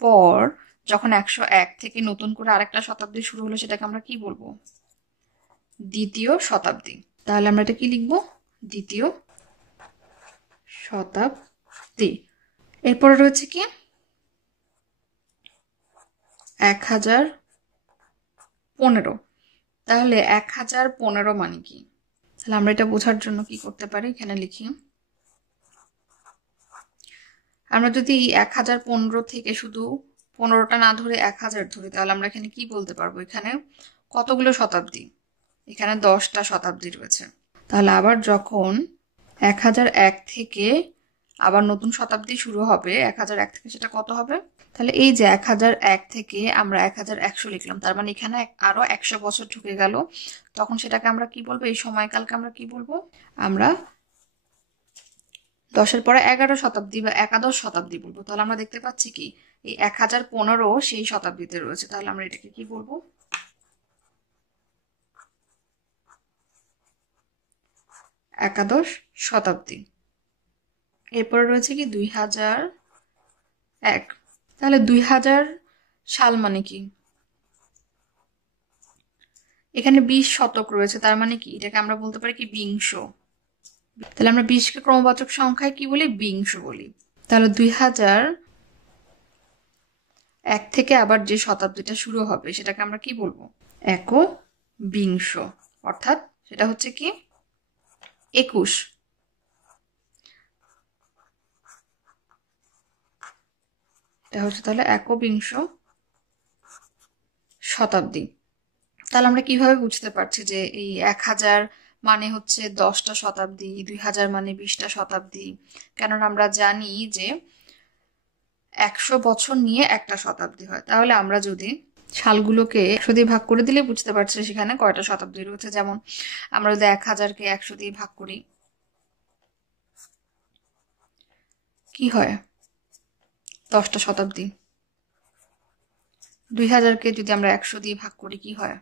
পর যখন 101 থেকে নতুন করে আরেকটা শতাব্দী শুরু হলো সেটাকে আমরা কি বলবো? দ্বিতীয় শতাব্দী। তাহলে আমরা এটা কি লিখবো? দ্বিতীয় শতাব্দী। এরপরে রয়েছে কি 1015। তাহলে 1015 মানে কি? তাহলে আমরা এটা বোঝার জন্য কি করতে পারি, এখানে লিখি। আমরা যদি 1015 থেকে শুধু 15টা না ধরে 1000 ধরি, তাহলে আমরা এখানে কি বলতে পারবো? এখানে কতগুলো শতাব্দী? এখানে 10টা শতাব্দী রয়েছে। তাহলে আবার যখন 1001 থেকে আবার নতুন শতাব্দী শুরু হবে, 1001 থেকে সেটা কত হবে? তাহলে এই যে 1001 থেকে আমরা 1100 লিখলাম, তার মানে এখানে আরো 100 বছর ঢুকে গেল। তখন সেটাকে আমরা কি বলবো? এই সময়কালকে আমরা কি বলবো? আমরা 10-এর পরে 11 শতাব্দী বা একাদশ শতাব্দী বলবো। তাহলে আমরা দেখতে পাচ্ছি কি এই 1015 সেই শতাব্দীতে রয়েছে। তাহলে আমরা এটাকে কি বলবো? একাদশ শতাব্দী। এরপরে রয়েছে কি 2001। তাহলে 2000 সাল মানে কি? এখানে 20 শতক রয়েছে, তার মানে কি এটাকে আমরা বলতে পারি কি বিংশ। তাহলে আমরা 20কে ক্রমবাচক সংখ্যায় কি বলি? বিংশ বলি। তাহলে 2001 থেকে আবার যে শতাব্দীটা শুরু হবে সেটাকে আমরা কি বলবো? একবিংশ। অর্থাৎ সেটা হচ্ছে কি 21। এটা হচ্ছে তাহলে একবিংশ শতাব্দী। তাহলে আমরা কিভাবে বুঝতে পারছি যে এই 1000 মানে হচ্ছে 10টা শতাব্দী, 2000 মানে 20টা শতাব্দী? কেননা আমরা জানি যে 100 বছর নিয়ে একটা শতাব্দী হয়। তাহলে আমরা যদি সালগুলোকে 100 দিয়ে ভাগ করে দিলে বুঝতে পারছি সেখানে কয়টা শতাব্দী রয়েছে। যেমন আমরা যদি 1000কে 100 দিয়ে ভাগ করি, কি হয়? 10টা শতাব্দী। 2000কে যদি আমরা 100 দিয়ে ভাগ করি, কি হয়?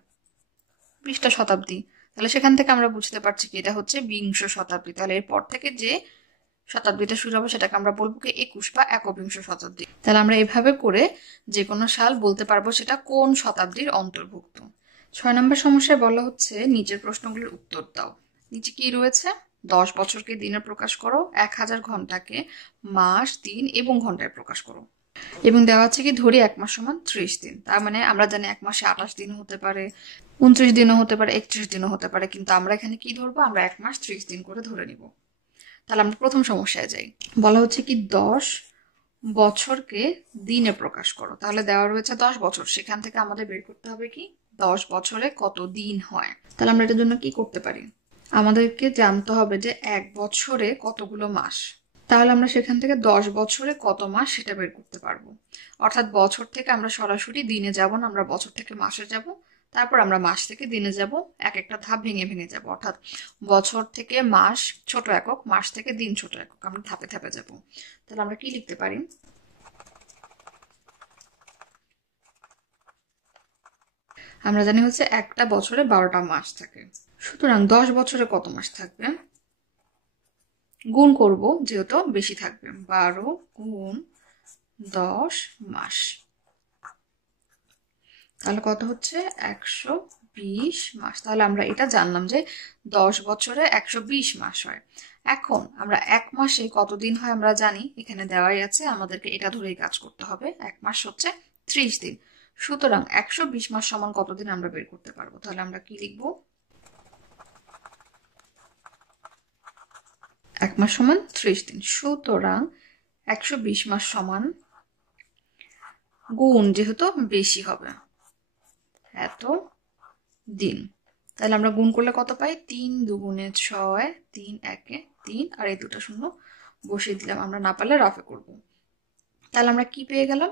20টা শতাব্দী। তাহলে সেখান থেকে আমরা বুঝতে পারছি কি এটা হচ্ছে বিংশ শতাব্দী। তাহলে এরপর থেকে যে শতাব্দীটা শুরু হবে সেটাকে আমরা বলবো কি 21 বা একবিংশ শতাব্দী। তাহলে আমরা এভাবে করে যে কোনো সাল বলতে পারবো সেটা কোন শতাব্দীর অন্তর্ভুক্ত। 6 নম্বর সমস্যায় বলা হচ্ছে নিচের প্রশ্নগুলোর উত্তর দাও। নিচে কি রয়েছে? 10 বছরকে দিনে প্রকাশ করো, 1000 ঘন্টাকে মাস, দিন এবং ঘন্টায় প্রকাশ করো। এবং দেওয়া আছে কি ধরি 1 মাস সমান 30 দিন। তার মানে আমরা জানি 1 মাসে 28 দিন হতে পারে, 29 দিনও হতে পারে, 31 দিনও হতে পারে, কিন্তু আমরা এখানে কি ধরবো? আমরা 1 মাস 30 দিন করে ধরে নিব। তাহলে আমরা প্রথম সমস্যায় যাই। বলা হচ্ছে কি 10 বছরকে দিনে প্রকাশ করো। তাহলে দেওয়া রয়েছে 10 বছর, সেখান থেকে আমাদের বের করতে হবে কি 10 বছরে কত দিন হয়। তাহলে আমরা এটার জন্য কি করতে পারি? আমাদেরকে জানতে হবে যে 1 বছরে কতগুলো মাস। তাহলে আমরা সেখান থেকে 10 বছরে কত মাস সেটা বের করতে পারবো। অর্থাৎ বছর থেকে আমরা সরাসরি দিনে যাব না, আমরা বছর থেকে মাসে যাব, তারপর আমরা মাস থেকে দিনে যাব, এক একটা ধাপ ভেঙে ভেঙে যাব। অর্থাৎ বছর থেকে মাস ছোট একক, মাস থেকে দিন ছোট একক, আমরা ধাপে ধাপে যাব। তাহলে আমরা কি লিখতে পারি? আমরা জানি হচ্ছে একটা বছরে 12টা মাস থাকে। সুতরাং 10 বছরে কত মাস থাকবে? গুণ করব যেহেতু বেশি থাকবে। 12 গুণ 10 মাস। তাহলে কত হচ্ছে? 120 মাস। তাহলে আমরা এটা জানলাম যে 10 বছরে 120 মাস হয়। এখন আমরা 1 মাসে কতদিন হয় আমরা জানি, এখানে দেওয়াই আছে, আমাদেরকে এটা ধরেই কাজ করতে হবে। 1 মাস হচ্ছে 30 দিন। সুতরাং 120 মাস সমান কতদিন আমরা বের করতে পারবো। তাহলে আমরা কি লিখবো? 1 মাস সমান 30 দিন। সুতরাং 120 মাস সমান গুণ যেহেতু বেশি হবে এত দিন। তাহলে আমরা গুণ করলে কত পাই? 3 দুগুণে 6, 3 একে 3, আর এই দুটো শূন্য বসিয়ে দিলাম। আমরা না পারলে রাফে করব। তাহলে আমরা কি পেয়ে গেলাম?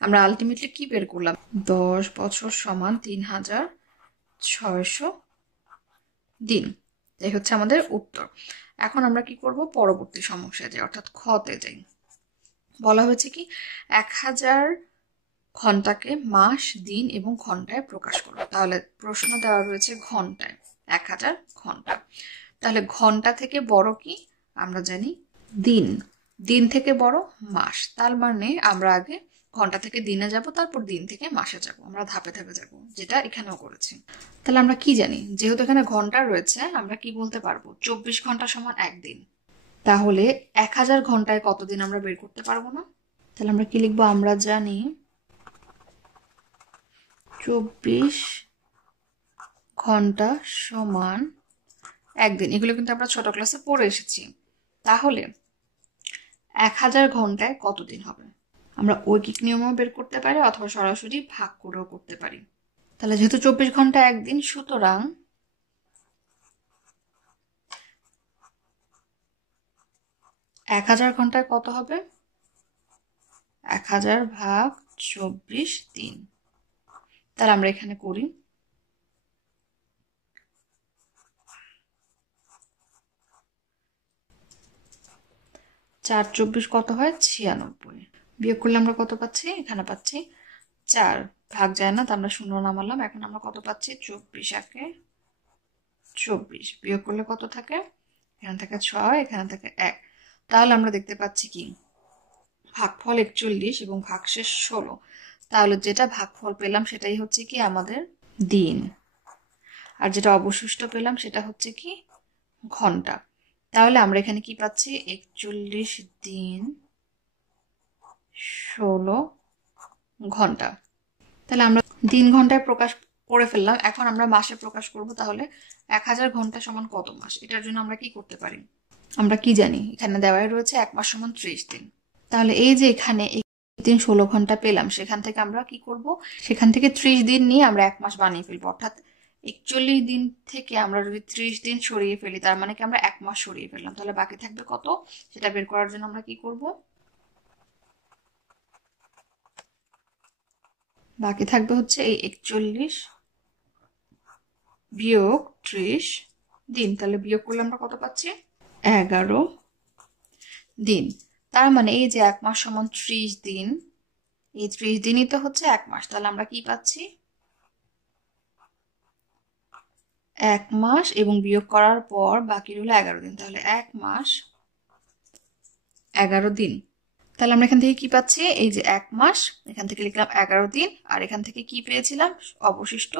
আমরা আলটিমেটলি কি বের করলাম? 10 বছর সমান 3600 দিন। এই হচ্ছে আমাদের উত্তর। এখন আমরা কি করব? পরবর্তী সমস্যায় যাই, অর্থাৎ খতে যাই। বলা হয়েছে কি 1000 ঘন্টাকে মাস, দিন এবং ঘন্টায় প্রকাশ করো। তাহলে প্রশ্ন দেওয়া রয়েছে ঘন্টায়, 1000 ঘন্টা। তাহলে ঘন্টা থেকে বড় কি? আমরা জানি দিন। দিন থেকে বড় মাস। তার মানে আমরা আগে ঘন্টা থেকে দিনে যাব, তারপর দিন থেকে মাসে যাব। আমরা ধাপে ধাপে যাব, যেটা এখানেও করেছি। তাহলে আমরা কি জানি? যেহেতু এখানে ঘন্টা রয়েছে, আমরা কি বলতে পারবো? 24 ঘন্টা সমান 1 দিন। তাহলে 1000 ঘন্টায় কতদিন আমরা বের করতে পারবো না? তাহলে আমরা কি লিখবো? আমরা জানি 24 ঘন্টা সমান একদিন, এগুলো কিন্তু আমরা ছোট ক্লাসে পড়ে এসেছি। তাহলে 1000 ঘন্টায় কতদিন হবে? আমরা ঐকিক নিয়মও বের করতে পারি অথবা সরাসরি ভাগ করেও করতে পারি। তাহলে যেহেতু 24 ঘন্টা একদিন, সুতরাং 1000 ঘন্টায় কত হবে? 1000 ভাগ 24 দিন। তাহলে আমরা এখানে করি 4 24 কত হয়? 96। বিয়োগ করলে আমরা কত পাচ্ছি? এখানে পাচ্ছি 4, ভাগ যায় না, তো আমরা শূন্য নামালাম। এখন আমরা কত পাচ্ছি? 24 একে 24, বিয়োগ করলে কত থাকে? এখানে থাকে 6, এখানে থাকে 1। তাহলে আমরা দেখতে পাচ্ছি কি ভাগফল 41 এবং ভাগশেষ 16। তাহলে যেটা ভাগফল পেলাম সেটাই হচ্ছে কি আমাদের দিন, আর যেটা অবশিষ্ট পেলাম সেটা হচ্ছে কি ঘন্টা। তাহলে আমরা এখানে কি পাচ্ছি? 41 দিন 16 ঘন্টা। তাহলে আমরা দিন ঘন্টায় প্রকাশ করে ফেললাম। এখন আমরা মাসে প্রকাশ করব। তাহলে 1000 ঘন্টা সমান কত মাস? এটার জন্য আমরা কি করতে পারি? আমরা কি জানি? এখানে দেওয়াই রয়েছে 1 মাস সমান 30 দিন। তাহলে এই যে এখানে দিন 16 ঘন্টা পেলাম, সেখান থেকে আমরা কি করব? সেখান থেকে 30 দিন নিয়ে আমরা 1 মাস বানিয়ে ফেলবো। অর্থাৎ 41 দিন থেকে আমরা যদি 30 দিন সরিয়ে ফেলি, তার মানে কি আমরা 1 মাস সরিয়ে ফেললাম। তাহলে বাকি থাকবে কত? সেটা বের করার জন্য আমরা কি করব? বাকি থাকবে হচ্ছে এই 41 বিয়োগ 30 দিন। তাহলে বিয়োগ করলে আমরা কত পাচ্ছি? 11 দিন। তার মানে এই যে 1 মাস সমান 30 দিন, এই 30 দিনই তো হচ্ছে 1 মাস। তাহলে আমরা কি পাচ্ছি? 1 মাস এবং বিয়োগ করার পর বাকি রইল 11 দিন। তাহলে 1 মাস 11 দিন। তাহলে আমরা এখান থেকে কি পাচ্ছি? এই যে 1 মাস, এখান থেকে লিখলাম 11 দিন, আর এখান থেকে কি পেয়েছিলাম? অবশিষ্ট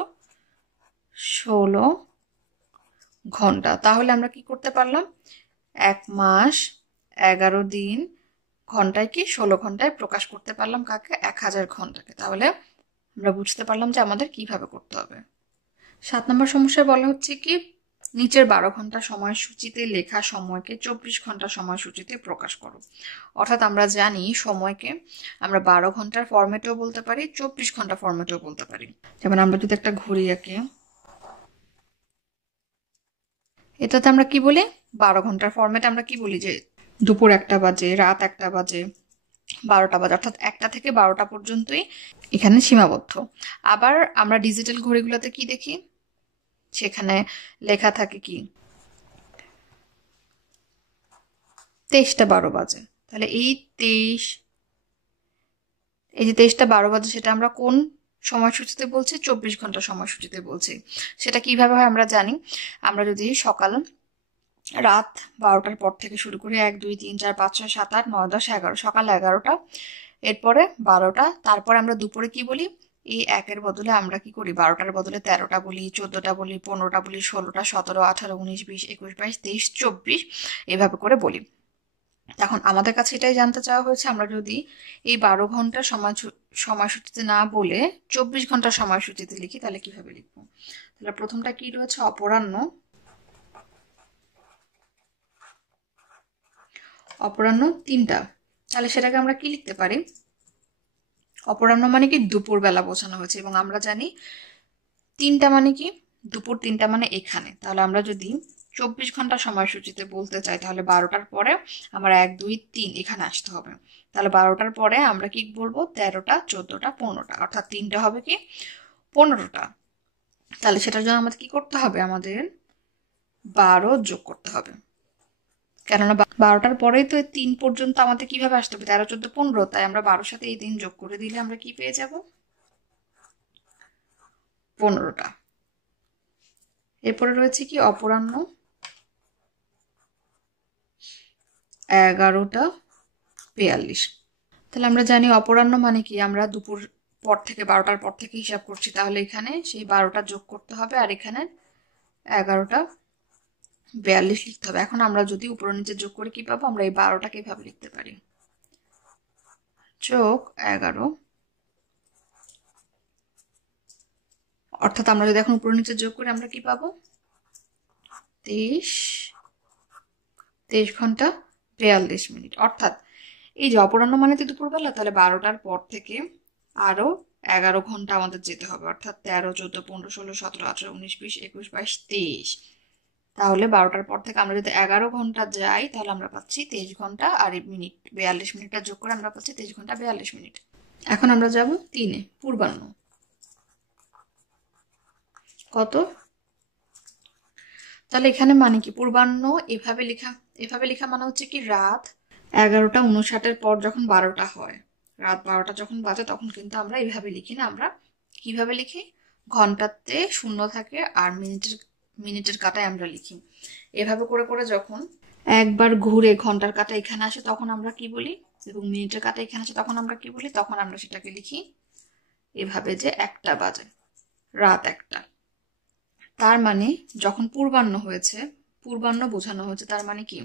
16 ঘন্টা। তাহলে আমরা কি করতে পারলাম? 1 মাস 11 দিন ঘন্টায় কি 16 ঘন্টায় প্রকাশ করতে পারলাম। কাকে? 1000 ঘন্টাকে। তাহলে আমরা বুঝতে পারলাম যে আমাদের কিভাবে করতে হবে। 7 নম্বর সমস্যায় বলা হচ্ছে কি নিচের 12 ঘন্টা সময়সূচিতে লেখা সময়কে 24 ঘন্টা সময়সূচিতে প্রকাশ করো। অর্থাৎ আমরা জানি সময়কে আমরা 12 ঘন্টার ফরম্যাটেও বলতে পারি, 24 ঘন্টা ফরম্যাটেও বলতে পারি। যেমন আমরা যদি একটা ঘড়ি আঁকি, এটাতে আমরা কি বলি? 12 ঘন্টার ফরম্যাটে আমরা কি বলি? যে দুপুর 1টা বাজে, রাত 1টা বাজে, 12টা বাজে, অর্থাৎ 1টা থেকে 12টা পর্যন্তই এখানে সীমাবদ্ধ। আবার আমরা ডিজিটাল ঘড়িগুলোতে কি দেখি? সেখানে লেখা থাকে কি 23টা 12 বাজে। তাহলে এই যে 23টা 12 বাজে, সেটা আমরা কোন সময়সূচিতে বলছি? 24 ঘন্টা সময়সূচিতে বলছি। সেটা কিভাবে হয় আমরা জানি। আমরা যদি রাত 12টার পর থেকে শুরু করি, 1 2 3 4 5 6 7 8 9 10 11, সকাল 11টা, এরপরে 12টা, তারপরে আমরা দুপুরে কি বলি? এই 1-এর বদলে আমরা কি করি? 12টার বদলে 13টা বলি, 14টা বলি, 15টা বলি, 16টা, 17, 18, 19, 20, 21, 22, 23, 24 এভাবে করে বলি। এখন আমাদের কাছে এটাই জানতে চাওয়া হয়েছে, আমরা যদি এই 12 ঘন্টা সময়সূচিতে না বলে 24 ঘন্টা সময়সূচিতে লিখি, তাহলে কিভাবে লিখবো? তাহলে প্রথমটা কি রয়েছে? অপরাহ্ন। অপরাহ্ন 3টা। তাহলে সেটাকে আমরা কি লিখতে পারি? অপরাহ্ন মানে কি দুপুর বেলা বোঝানো হয়েছে, এবং আমরা জানি 3টা মানে কি দুপুর 3টা মানে এখানে। তাহলে আমরা যদি 24 ঘন্টা সময়সূচিতে বলতে চাই, তাহলে 12টার পরে আমার 1 2 3 এখানে আসতে হবে। তাহলে 12টার পরে আমরা কি বলবো? 13টা 14টা 15টা, অর্থাৎ 3টা হবে কি 15টা। তাহলে সেটার জন্য আমাদের কি করতে হবে? আমাদের 12 যোগ করতে হবে, কেননা 12টার পরেই তো 3 পর্যন্ত আমাদের কিভাবে আসতে হবে? 13 14 15। তাই আমরা 12-র সাথে এই 3 যোগ করে দিলে আমরা কি পেয়ে যাব? 15টা। এরপরে রয়েছে কি অপরাহ্ন 11টা 42। তাহলে আমরা জানি অপরাহ্ন মানে কি আমরা দুপুর পর থেকে 12টার পর থেকে হিসাব করছি। তাহলে এখানে সেই 12টা যোগ করতে হবে, আর এখানে 11টা 42 লিখতে হবে। এখন আমরা যদি উপর নিচে যোগ করে কি পাবো? আমরা এই 12টাকে এভাবে লিখতে পারি, যোগ 11 অর্থাৎ আমরা যদি এখন উপর নিচে যোগ করি আমরা কি পাবো? 23 ঘন্টা 42 মিনিট। অর্থাৎ এই যে অপরাহ্ন মানে তো দুপুরবেলা, তাহলে 12টার পর থেকে আরো 11 ঘন্টা আমাদের যেতে হবে। অর্থাৎ 13, 14, 15, 16, 17, 18, 19, 20, 21, 22, 23। তাহলে 12টার পর থেকে আমরা যদি 11 ঘন্টা যাই তাহলে আমরা পাচ্ছি 23 ঘন্টা আর মিনিট 42 মিনিটটা যোগ করে আমরা পাচ্ছি 23 ঘন্টা 42 মিনিট। এখন আমরা যাব 3-এ, পূর্বাহ্ন। কত? তাহলে এখানে মানে কি পূর্বাহ্ন এভাবে লেখা মানে হচ্ছে কি রাত 11:59 পর যখন 12টা হয়, রাত 12টা যখন বাজে তখন কিন্তু আমরা এইভাবে লিখি না। আমরা কিভাবে লিখি? ঘন্টাতে শূন্য থাকে আর মিনিটের কাটায় আমরা লিখি। এভাবে করে করে যখন একবার ঘুরে ঘন্টার কাটা এখানে আসে তখন আমরা কি বলি, এবং মিনিটের কাটা এখানে আসে তখন আমরা কি বলি? তখন আমরা সেটাকে লিখি এভাবে যে 1টা বাজে, রাত 1টা। তার মানে যখন পূর্বাহ্ন হয়েছে, পূর্বাহ্ন বোঝানো হয়েছে, তার মানে কি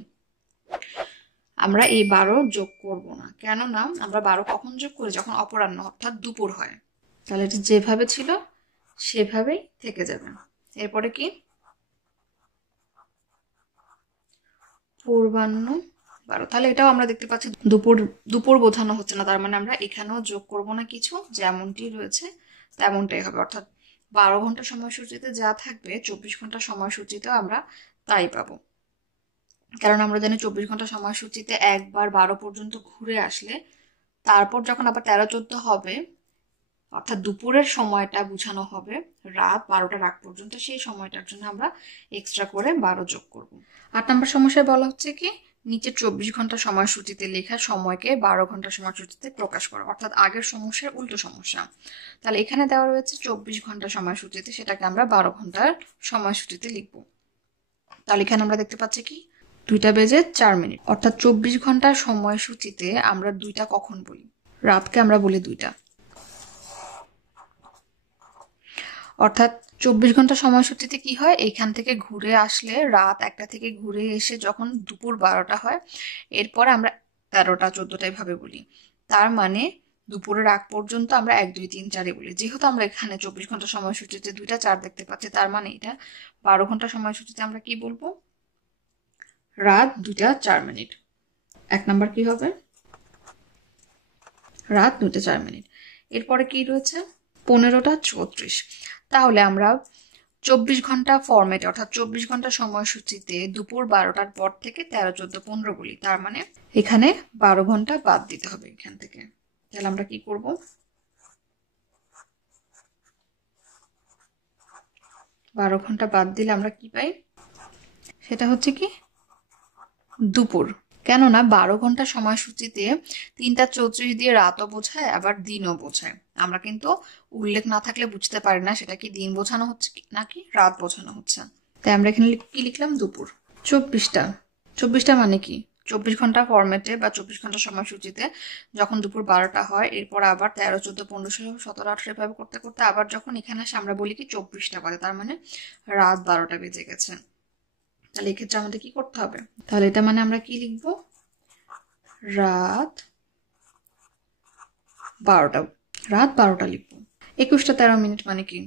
আমরা এই 12 যোগ করব না। কেননা আমরা 12 কখন যোগ করি? যখন অপরাহ্ন অর্থাৎ দুপুর হয়। তাহলে এটা যেভাবে ছিল সেভাবেই থেকে যাবে। এরপরে কি? পূর্বাহ্ন 12। তাহলে এটাও আমরা দেখতে পাচ্ছি দুপুর বোঝানো হচ্ছে না, তার মানে আমরা এখানেও যোগ করব না কিছু, যেমনটি রয়েছে তেমনটাই হবে। অর্থাৎ 12 ঘন্টা সময়সূচিতে যা থাকবে 24 ঘন্টা সময়সূচিতেও আমরা তাই পাবো। কারণ আমরা জানি 24 ঘন্টা সময়সূচিতে একবার 12 পর্যন্ত ঘুরে আসলে তারপর যখন আবার 13-14 হবে, অর্থাৎ দুপুরের সময়টা বোঝানো হবে রাত 12টার আগ পর্যন্ত, সেই সময়টার জন্য আমরা এক্সট্রা করে 12 যোগ করব। 8 নম্বর সমস্যায় বলা হচ্ছে কি নিচে 24 ঘন্টা সময়সূচিতে লেখা সময়কে 12 ঘন্টা সময়সূচিতে প্রকাশ করো। অর্থাৎ আগের সমস্যার উল্টো সমস্যা। তাহলে এখানে দেওয়া রয়েছে 24 ঘন্টা সময়সূচিতে, সেটাকে আমরা 12 ঘন্টার সময়সূচিতে লিখব। তাহলে এখানে আমরা দেখতে পাচ্ছি কি 2টা বেজে 4 মিনিট। অর্থাৎ 24 ঘন্টার সময়সূচিতে আমরা 2টা কখন বলি? রাতকে আমরা বলি 2টা। অর্থাৎ 24 ঘন্টা সময়সূচিতে কি হয়? এইখান থেকে ঘুরে আসলে রাত 1টা থেকে ঘুরে এসে যখন দুপুর 12টা হয়, এরপরে আমরা 13টা 14টা এভাবে বলি। তার মানে দুপুরের আগ পর্যন্ত আমরা 1, 2, 3, 4 বলি। যেহেতু আমরা এখানে 24 ঘন্টা সময়সূচিতে 2টা 4 দেখতে পাচ্ছি, তার মানে এটা 12 ঘন্টা সময়সূচিতে আমরা কি বলবো? রাত 2টা 4 মিনিট। 1 নাম্বার কি হবে? রাত 2টা 4 মিনিট। এরপরে কি রয়েছে? 15টা 34। তাহলে আমরা 24 ঘন্টা ফরম্যাটে অর্থাৎ 24 ঘন্টা সময়সূচিতে দুপুর 12টার পর থেকে 13, 14, 15 বলি। তার মানে এখানে 12 ঘন্টা বাদ দিতে হবে এখান থেকে। তাহলে আমরা কি করব? 12 ঘন্টা বাদ দিলে আমরা কি পাই? সেটা হচ্ছে কি দুপুর। কেননা 12 ঘন্টা সময়সূচিতে 3টা 34 দিয়ে রাতও বোঝায় আবার দিনও বোঝায়। আমরা কিন্তু উল্লেখ না থাকলে বুঝতে পারি না সেটা কি দিন বোঝানো হচ্ছে নাকি রাত বোঝানো হচ্ছে। তাই আমরা এখানে কি লিখলাম? দুপুর। 24টা মানে কি 24 ঘন্টা ফরম্যাটে বা 24 ঘন্টা সময়সূচিতে যখন দুপুর 12টা হয়, এরপর আবার 13, 14, 15, 16, 17, 18 এভাবে করতে করতে আবার যখন এখানে আসে আমরা বলি কি 24টা বাজে, তার মানে রাত 12টা বেজে গেছে। তাহলে এক্ষেত্রে আমাদের কি করতে হবে? তাহলে এটা মানে আমরা কি লিখবো? রাত 12টা লিখবো। 21টা 13 মিনিট মানে কি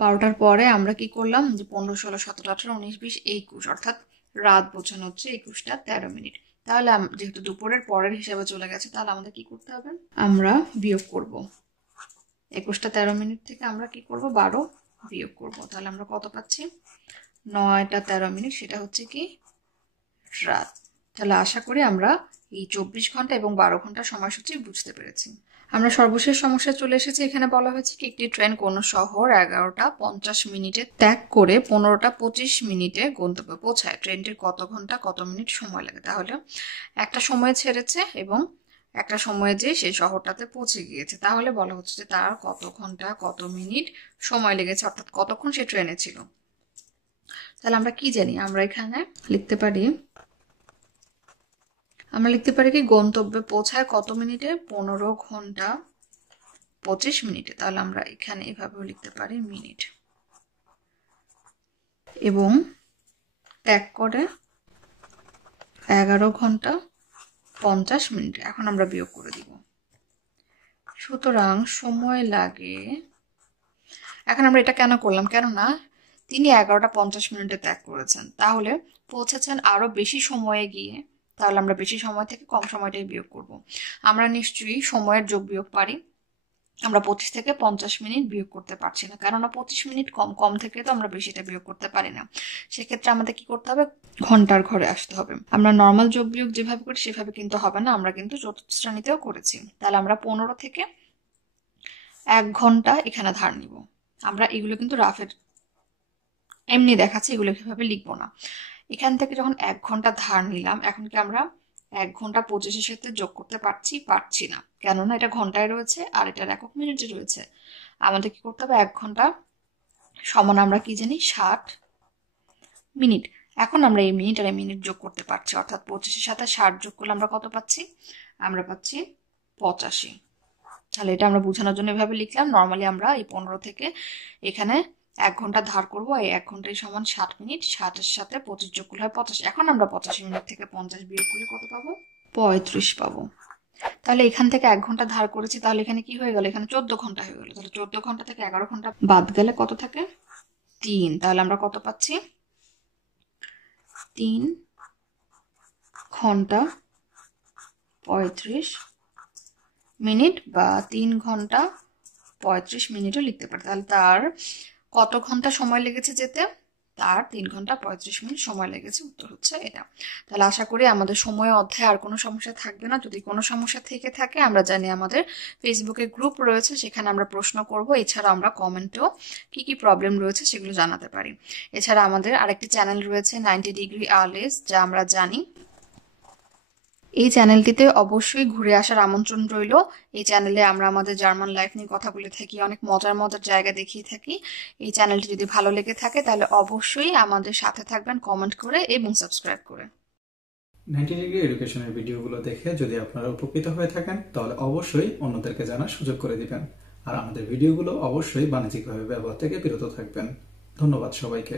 12টার পরে আমরা কি করলাম যে 15, 16, 17, 18, 19, 20, 21, অর্থাৎ রাত বোঝানো হচ্ছে 21টা 13 মিনিট। তাহলে যেহেতু দুপুরের পরের হিসাবে চলে গেছে, তাহলে আমাদের কি করতে হবে? আমরা বিয়োগ করব। 21টা 13 মিনিট থেকে আমরা কি করব? 12 বিয়োগ করব। তাহলে আমরা কত পাচ্ছি? 9টা 13 মিনিট, সেটা হচ্ছে কি রাত। তাহলে আশা করি আমরা এই 24 ঘন্টা এবং 12 ঘন্টা সময়সূচি বুঝতে পেরেছি। আমরা সর্বশেষ সমস্যায় চলে এসেছি। এখানে বলা হয়েছে কি একটি ট্রেন কোন শহর 11টা 50 মিনিটে ত্যাগ করে 15টা 25 মিনিটে গন্তব্যে পৌঁছায়। ট্রেনটির কত ঘন্টা কত মিনিট সময় লাগে? তাহলে একটা সময় ছেড়েছে এবং একটা সময়ে যে সেই শহরটাতে পৌঁছে গিয়েছে, তাহলে বলা হচ্ছে যে তার কত ঘন্টা কত মিনিট সময় লেগেছে, অর্থাৎ কতক্ষণ সে ট্রেনে ছিল। তাহলে আমরা কি জানি? আমরা এখানে লিখতে পারি কি গন্তব্যে পৌঁছায় কত মিনিটে? 15 ঘন্টা 25 মিনিটে। তাহলে আমরা এখানে এভাবেও লিখতে পারি মিনিট। এবং ত্যাগ করে 11 ঘন্টা 50 মিনিট। এখন আমরা বিয়োগ করে দিব। সুতরাং সময় লাগে এখন আমরা এটা কেন করলাম, কেননা তিনি 11:50 ত্যাগ করেছেন, তাহলে পৌঁছেছেন আরো বেশি সময়ে গিয়ে, তাহলে আমরা বেশি সময় থেকে কম সময়টাই বিয়োগ করব। আমরা নিশ্চয়ই সময়ের যোগ বিয়োগ পারি, আমরা 25 থেকে 50 মিনিট বিয়োগ করতে পারছি না, কেননা 25 মিনিট কম, কম থেকে তো আমরা বেশিটা বিয়োগ করতে পারি না। সেক্ষেত্রে আমাদের কি করতে হবে, ঘন্টার ঘরে আসতে হবে। আমরা নর্মাল যোগ বিয়োগ যেভাবে করি সেভাবে কিন্তু হবে না, আমরা কিন্তু চতুর্থ শ্রেণীতেও করেছি। তাহলে আমরা 15 থেকে 1 ঘন্টা এখানে ধার নিব। আমরা এগুলো কিন্তু রাফের এমনি দেখাচ্ছি, এগুলো কিভাবে লিখবো না। এখান থেকে যখন 1 ঘন্টা ধার নিলাম, এখন কি আমরা 1 ঘন্টা 25-এর সাথে যোগ করতে পারছি না, কেননা এটা ঘন্টায় রয়েছে আর এটার একক মিনিটে রয়েছে। আমাদের কি করতে হবে, 1 ঘন্টা সমান আমরা কি জানি 60 মিনিট। এখন আমরা এই মিনিট আর এই মিনিট যোগ করতে পারছি, অর্থাৎ 25-এর সাথে 60 যোগ করলে আমরা কত পাচ্ছি, আমরা পাচ্ছি 85। তাহলে এটা আমরা বোঝানোর জন্য এভাবে লিখলাম। নর্মালি আমরা এই 15 থেকে এখানে 1 ঘন্টা ধার করবো, এই 1 ঘন্টায় সমান 60 মিনিট, 60-এর সাথে 25 যোগ করলে হয় 85। এখন আমরা 85 মিনিট থেকে 50 বিয়োগ করলে কত পাবো, 35 পাবো। তাহলে এখান থেকে 1 ঘন্টা ধার করেছি, তাহলে এখানে কি হয়ে গেল, এখানে 14 ঘন্টা হয়ে গেল। তাহলে 14 ঘন্টা থেকে 11 ঘন্টা বাদ গেলে কত থাকে, 3। তাহলে আমরা কত পাচ্ছি, 3 ঘন্টা 35 মিনিট, বা 3 ঘন্টা 35 মিনিটও লিখতে পারি। তাহলে তার কত ঘন্টা সময় লেগেছে যেতে, তার 3 ঘন্টা 35 মিনিট সময় লেগেছে। উত্তর হচ্ছে এটা। তাহলে আশা করি আমাদের সময় অধ্যায়ে আর কোনো সমস্যা থাকবে না। যদি কোনো সমস্যা থেকে থাকে, আমরা জানি আমাদের ফেসবুকে গ্রুপ রয়েছে, সেখানে আমরা প্রশ্ন করব। এছাড়া আমরা কমেন্টেও কি কি প্রবলেম রয়েছে সেগুলো জানাতে পারি। এছাড়া আমাদের আরেকটি চ্যানেল রয়েছে 90 ডিগ্রি আর্লিস, যা আমরা জানি। এই চ্যানেলটিতে অবশ্যই ঘুরে আসার আমন্ত্রণ রইল। এই চ্যানেলে আমরা আমাদের জার্মান লাইফ নিয়ে কথা বলে থাকি, অনেক মজার মজার জায়গা দেখিয়ে থাকি। এই চ্যানেলটি যদি ভালো লেগে থাকে তাহলে অবশ্যই আমাদের সাথে থাকবেন কমেন্ট করে এবং সাবস্ক্রাইব করে। 90 ডিগ্রি এডুকেশনের ভিডিওগুলো দেখে যদি আপনারা উপকৃত হয়ে থাকেন তাহলে অবশ্যই অন্যদেরকে জানার সুযোগ করে দিবেন। আর আমাদের ভিডিওগুলো অবশ্যই বাণিজ্যিকভাবে ব্যবহার থেকে বিরত থাকবেন। ধন্যবাদ সবাইকে।